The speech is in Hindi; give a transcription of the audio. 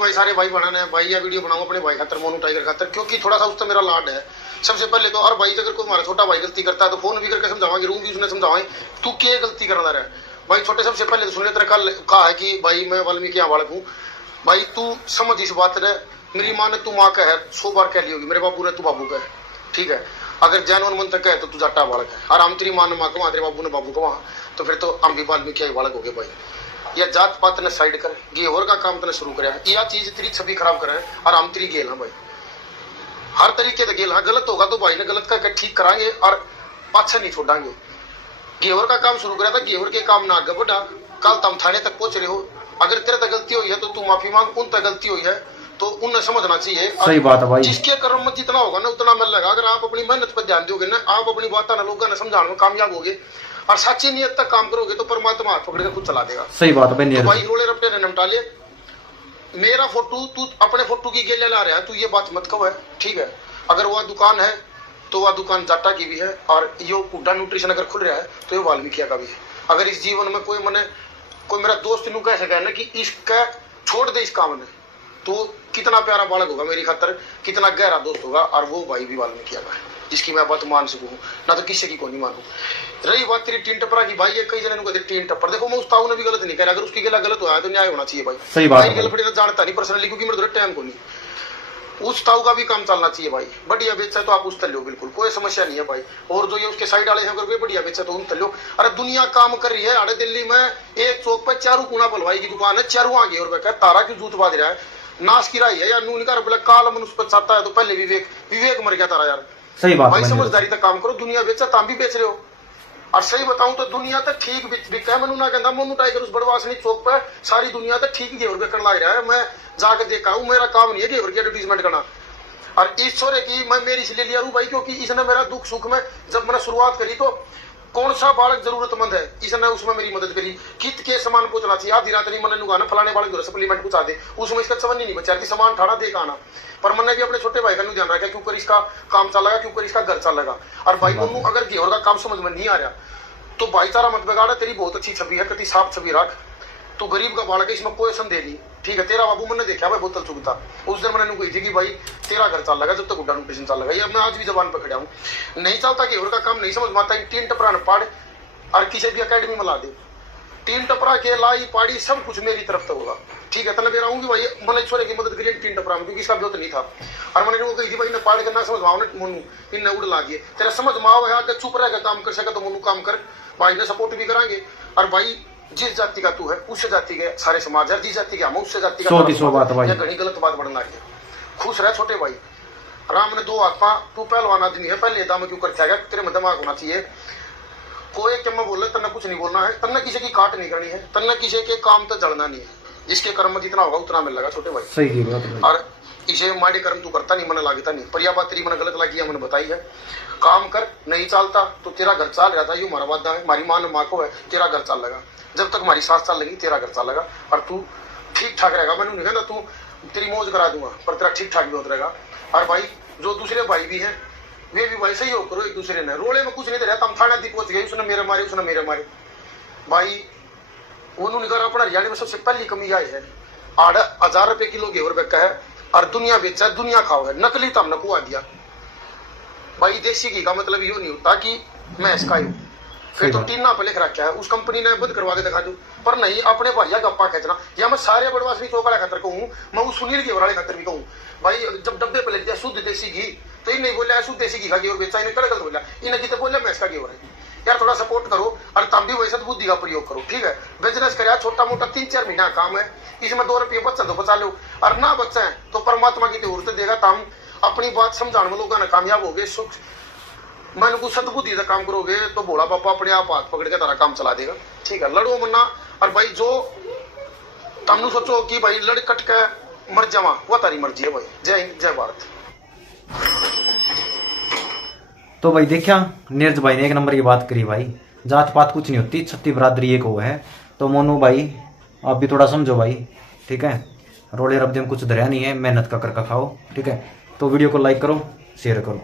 भाई सारे भाई बनाने भाई या वीडियो बनाऊं अपने भाई खातर, मोनू टाइगर खातर, क्योंकि थोड़ा सा उससे मेरा लाड है। सबसे पहले तो और भाई अगर कोई हमारा छोटा भाई गलती करता है तो फोन भी करके समझावांगे, रूम भी उसने समझावाएं तू क्या गलती करना रहा है। भाई छोटे सबसे पहले तो सुनने तरह कहा है कि भाई मैं वाल्मीकि यहाँ बालक हूँ। भाई तू समझ इस बात ने, मेरी माँ ने तू माँ का है 100 बार कह ली होगी, मेरे बाबू ने तू बाबू का है, ठीक है। अगर जैन मन तक है तो तू जाटा बालक है, और हम तेरी माँ ने माँ कमा, तेरे बाबू ने बाबू कमा, तो फिर तो हम भी वाल्मीकि बालक हो गए भाई। या जात पात ने साइड कर गेहर का काम तने शुरू कराया, यह चीज तेरी छवि खराब करे और हम तेरी गेल है भाई, हर तरीके से गेल। हाँ गलत होगा तो भाई ने गलत का ठीक कराएंगे और पाछा नहीं छोड़ांगे। गेहर का काम शुरू करा था, गेहर के काम ना आगे बढ़ा, कल तुम थाने तक पहुंच रहे हो। अगर तेरे तक गलती हुई है तो तू माफी मांग, उन तक गलती हुई है तो उन्हें समझना चाहिए। सही बात है भाई। जिसके कर्म में जितना होगा ना उतना मिलेगा। अगर आप अपनी मेहनत पर ध्यान दोगे ना, आप अपनी बात ना लोगों ने समझाने में कामयाब होगे और सच्ची नियत तक काम करोगे तो परमात्मा हाथ पकड़ के खुद चला देगा। सही बात है तो भाई रोले रपटे ने निपटा ले। मेरा फोटो तू अपने फोटो की गेले ला रहा है, तू ये बात मत कहो है, ठीक है। अगर वह दुकान है तो वह दुकान जाटा की भी है, और ये कुड्डा न्यूट्रिशन अगर खुल रहा है तो ये वाल्मीकि का भी है। अगर इस जीवन में कोई मेरा दोस्त नू कह सके ना कि इसका छोड़ दे इस काम ने, तो कितना प्यारा बालक होगा मेरी खातर, कितना गहरा दोस्त होगा, और वो भाई भी वाल्मीकि का है जिसकी मैं बात मान सकूं, ना तो किसी की को नहीं मानू। रही बात तेरी टीन टपरा की, भाई ये कई जने कहते टीन टप्पर, देखो मैं उस ताऊ ने भी गलत नहीं कह रहा, अगर उसकी गला गलत हुआ है तो न्याय होना चाहिए भाई। सही बात है। गर्लफ्रेंड जानता नहीं पर्सनली, क्योंकि मेरे टाइम को नहीं, उस ताऊ का भी काम चलना चाहिए भाई। बढ़िया बेचा तो आप उस तल लो, बिल्कुल कोई समस्या नहीं है भाई। और जो ये उसके साइड वाले हैं अगर वे बढ़िया बेचा तो उन तल लो। अरे दुनिया काम कर रही है, अरे दिल्ली में एक चौक पर चारू कुना पलवाई की दुकान है, चारू आगे और तारा क्यों जूत बांध रहा है, नाश की राई है या नून का बोला काल मनुष्य पर चाहता है तो पहले विवेक मर गया तारा यार। सही बात भाई समझदारी तक काम करो, दुनिया बेचा ताम भी बेच रहे हो। और सही बताऊं तो दुनिया तक ठीक बिका है। मनु ना कहता मोनू टाइगर उस बड़वासनी चौक पर सारी दुनिया तक ठीक गेवर बेचने लग रहा है। मैं जाकर देखा हूं, मेरा काम नहीं है गेवर की एडवर्टीजमेंट करना। और ईश्वर है कि मैं मेरी इसलिए लिया हूं भाई, क्योंकि इसने मेरा दुख सुख में जब मैंने शुरुआत करी तो कौन सा बालक जरूरतमंद है, इसने उसमें मेरी मदद करी। कित के सामान पहुंचना चाहिए, आधी रात नहीं मैंने नुगाना फलाने बालक जो सप्लीमेंट पहुंचा दे, उसमें इसका चवन नहीं बचा, सामान ठाड़ा दे आना। पर मैंने भी अपने छोटे भाई का ध्यान रखा, क्योंकि इसका काम चलेगा, क्योंकि इसका घर चलेगा। और भाई मनु अगर गेहर का काम समझ में नहीं आ रहा तो भाईचारा मत बिगाड़ा, तेरी बहुत अच्छी छवि है, कति साफ छवि रख, तू गरीब का बालक है, इसमें कोई संदेह नहीं, ठीक है। तेरा बाबू मैंने देखा भाई बोतल चुगता, उस दिन मैंने कही थी कि भाई तेरा घर चल लगा जब तक गुड्डा न्यूट्रिशन चल लगा। ये मैं आज भी जबान पर खड़ा हूँ, नहीं चलता गेहर का काम नहीं समझ में आता, तीन टपरा न पाड़ और किसी भी अकेडमी में ला दे, तीन टपरा के लाई पाड़ी सब कुछ मेरी तरफ से होगा, ठीक है। तले रहूंगी भाई मैंने छोरे की मदद करी तीन टपरा में, क्योंकि इसका ब्योत नहीं था। और मैंने वो कही थी भाई ने पाड़ करना समझ माओ मोनू इन्हें उड़ ला दिए, तेरा समझ माओ है अगर चुप रह काम कर सका तो मोनू काम कर, भाई ने सपोर्ट भी कराएंगे। और भाई जिस जाति का तू है उस जाति के सारे समाज है, जिस जाति के हम उससे जाति का घनी गलत बात बढ़ना है। खुश रह छोटे भाई, राम ने 2 हाथ पा, तू पहलवान आदमी है, पहले दाम क्यों करते आएगा, तेरे में दिमाग होना चाहिए। कोई क्या मैं बोल रहा तन्ने कुछ नहीं बोलना है, तन्ने किसी की काट नहीं करनी है, तन्ने किसी के काम तो जलना नहीं है, जिसके कर्म में जितना होगा उतना मिल लगा छोटे भाई। सही की बात है। और इसे माड़े कर्म तू करता नहीं, मैंने लागता नहीं, पर यह बात तेरी मैंने गलत लगी है, मैंने बताई है। काम कर, नहीं चलता तो तेरा घर चल रहा था, यू हमारा वादा है, हमारी माँ ने माँ को है, तेरा घर चल लगा, जब तक हमारी सांस चल लगी तेरा घर चल लगा, और तू ठीक ठाक रहेगा। मैंने नहीं कहता तू तेरी मौज करा दूंगा, पर तेरा ठीक ठाक भी होता रहेगा। और भाई जो दूसरे भाई भी हैं वे भी भाई सही हो करो एक दूसरे ने, रोले में कुछ नहीं दे रहा, तुम थाना दी पहुंच गए, उसने मेरे मारे उसने मेरे मारे भाई। उन्होंने कहा अपना हरियाणा में सबसे पहली कमी आई है, 8,000 रुपए किलो गेहूं बेचा है और दुनिया बेचा है, दुनिया खाओ है, नकली तम नकुआ दिया भाई। देसी घी का मतलब ये नहीं होता कि मैं इसका ही हूँ, फिर तो टीना पे लिख रखा है, उस कंपनी ने बंद करवा के दिखा दू, पर नहीं अपने भैया गप्पा खींचना। या मैं सारे बड़वासनी चौक वाले खातर कहूँ, मैं उस सुनील गेहूं वाले खातर भी कहूँ भाई, जब डब्बे पे लिख दिया शुद्ध देसी घी तो नहीं बोला शुद्ध देसी घी का गेहूं बेचा, इन्हें कड़क बोला, इन्हें तो बोला मैं इसका गेहूं है यार। थोड़ा सपोर्ट करो और तम भी वैसे बुद्धि का प्रयोग करो, ठीक है। बिजनेस कर छोटा मोटा 3-4 महीना काम है, इसमें 2 रुपये बचा तो बचा लो, और ना बचा है तो परमात्मा की जरूरत देगा। तम अपनी बात समझाने में लोगों ने कामयाब हो गए, सुख मन को सदबुद्धि से काम करोगे तो भोला बापा अपने आप हाथ पकड़ के तारा काम चला देगा, ठीक है। लड़ो मरना, और भाई जो तुम सोचो कि भाई लड़ कट के मर जावा वो तारी मर्जी है भाई। जय हिंद जय भारत। तो भाई देखा नीरज भाई ने एक नंबर की बात करी भाई, जात पात कुछ नहीं होती, छत्ती बरादरी एक हो है। तो मोनू भाई आप भी थोड़ा समझो भाई, ठीक है। रोले रब्दे में कुछ धरा नहीं है, मेहनत का करके खाओ, ठीक है। तो वीडियो को लाइक करो, शेयर करो।